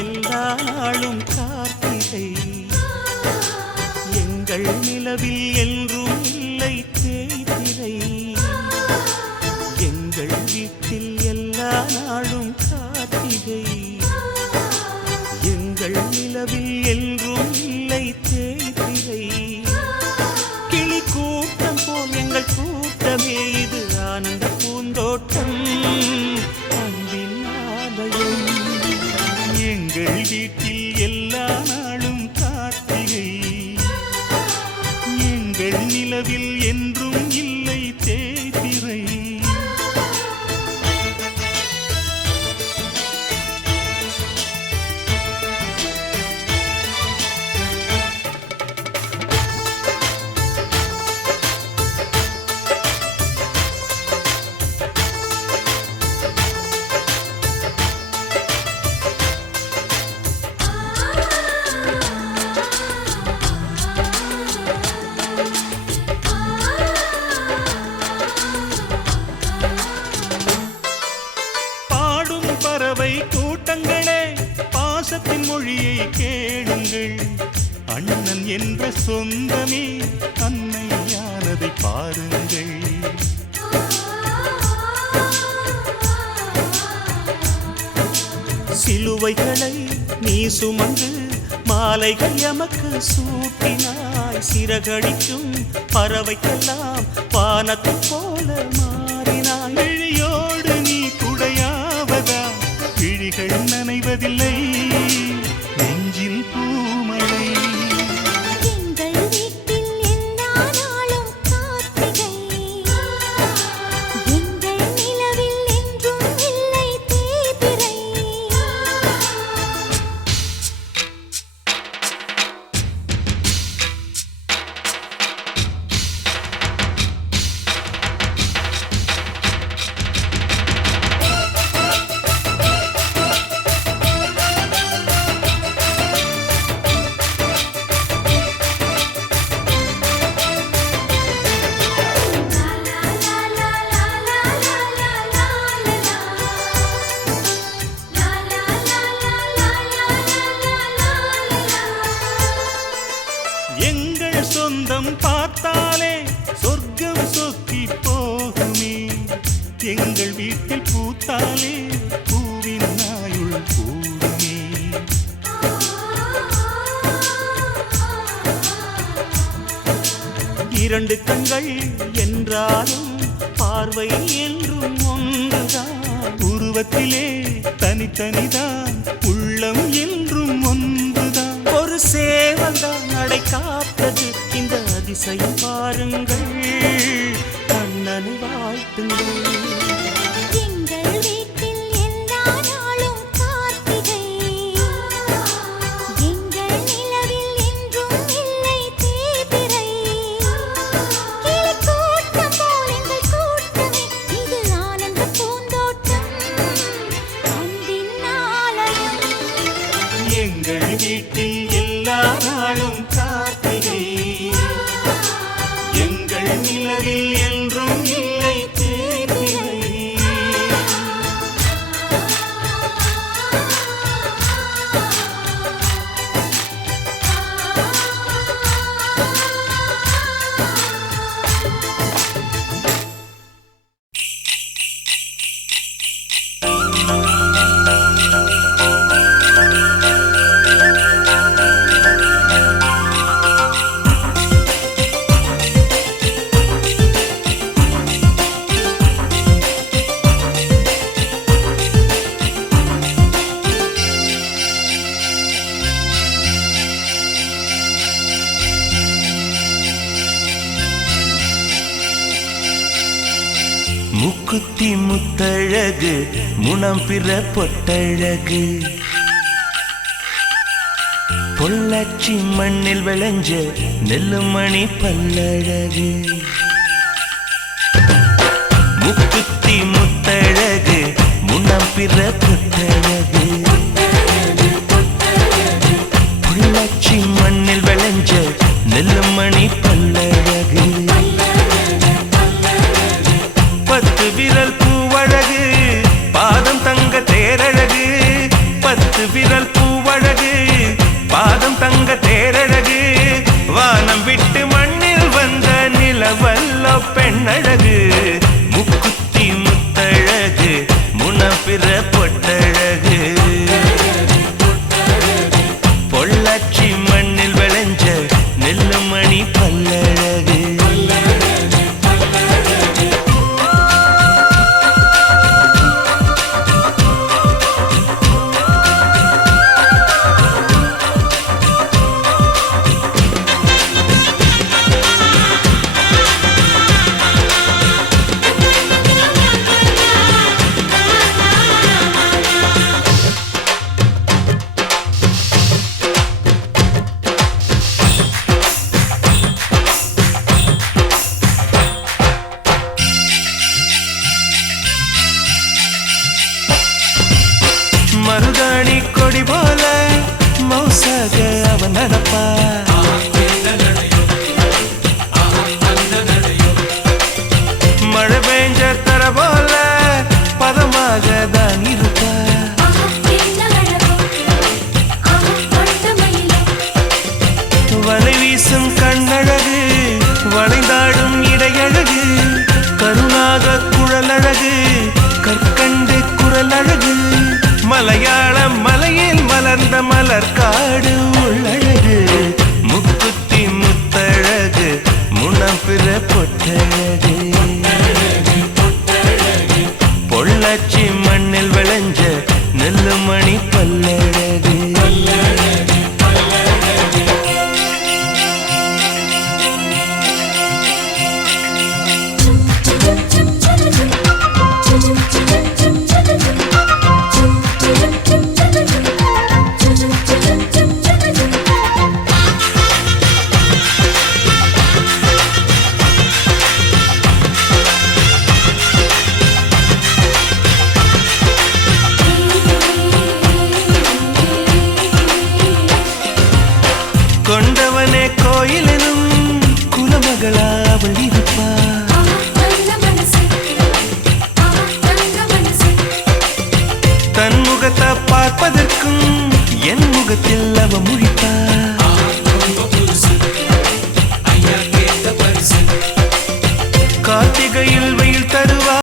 எல்லா நாளும் கார்த்திகை எங்கள் நிலவில் என்றும் இல்லை தேய்பிறை எங்கள் வீட்டில் எல்லா நாளும் கார்த்திகை எங்கள் நிலவில் என்றும் இல்லை தேய்பிறை கிளி கூட்டம் போல் எங்கள் கூட்டமே இது ஆனந்த பூந்தோட்டம் அன்பின் ஆலயம் எங்கள் வீட்டில் எல்லா நாளும் கார்த்திகை எங்கள் நிலவில் என்றும் இல்லை தேய்பிறை பறவை கூட்டங்களே பாசத்தின் மொழியை கேளுங்கள் அண்ணன் என்ற சொந்தமே அன்னையானதை பாருங்கள் சிலுவைகளை நீ சுமந்து மாலைகள் எமக்கு சூட்டினாய் சிறகடிக்கும் பறவைக்கெல்லாம் வானத்தை போல மாறினாய் விழியோடு நீ குடையாவதா விழிகள் நனைவதில்லை நெஞ்சில் பூமழை எங்கள் வீட்டில் எல்லா நாளும் கார்த்திகை எங்கள் நிலவில் என்றும் இல்லை தேய்பிறை எங்கள் சொந்தம் பார்த்தாலே சொர்க்கம் சொத்தி போகுமே எங்கள் வீட்டில் பூத்தாலே பூவின் நாயுள் கூடுமே இரண்டு கண்கள் என்றாலும் பார்வை என்றும் ஒன்றுதான் உருவத்திலே தனித்தனிதான் உள்ளம் என்றும் ஒன்றுதான் ஒரு சேவல்தான் நடை காத்தது இந்த அதிசயம் பாருங்கள் கண்ணனை வாழ்த்துங்கள் எங்கள் வீட்டில் எல்லா நாளும் கார்த்திகை எங்கள் நிலவில் என்றும் இல்லை தேய்பிறை கிளி கூட்டம் போல் எங்கள் கூட்டமே இது ஆனந்த பூந்தோட்டம் அன்பின் ஆலயம் எங்கள் வீட்டில் எல்லா நாளும் கார்த்திகை எங்கள் நிலவில் என்றும் இல்லை தேய்பிறை முக்குத்தி முத்தழகு முனம் பிற பொட்டழகு பொள்ளாச்சி மண்ணில் விளைஞ்ச நெல்லுமணி பல்லழகு முக்குத்தி முத்தழகு முனம் பிற பொட்டழகு பொள்ளாச்சி மண்ணில் விளைஞ்ச நெல்லுமணி பல்லழகு பத்து விரல் பூவழகு பாதம் தங்க தேரழகு பத்து விரல் பூவழகு பாதம் தங்க தேரழகு வானம் விட்டு மண்ணில் வந்த நிலவல்ல பெண்ணழகு முக்குத்தி முத்தழகு முனப்பிற பொட்டழகு பொள்ளாச்சி மண்ணில் விளைஞ்ச நெல்லுமணி பல்லழகு மருதாணி கொடி போல மௌசாக அவன் நடப்பா மழை பெஞ்ச தர போல பதமாக தான் இருப்பா வலை வீசும் கண்ணழகு வளைந்தாடும் இடையழகு கருணாக குழலழகு கற்கண்டு குரலழகு மலையாள மலையில் மலர்ந்த மலர்காடு உள்ளழகு முக்குத்தி முத்தழகு முனப்பிற பொட்டழகு பொள்ளாச்சி மண்ணில் விளைஞ்ச நெல்லுமணி பல்லழகு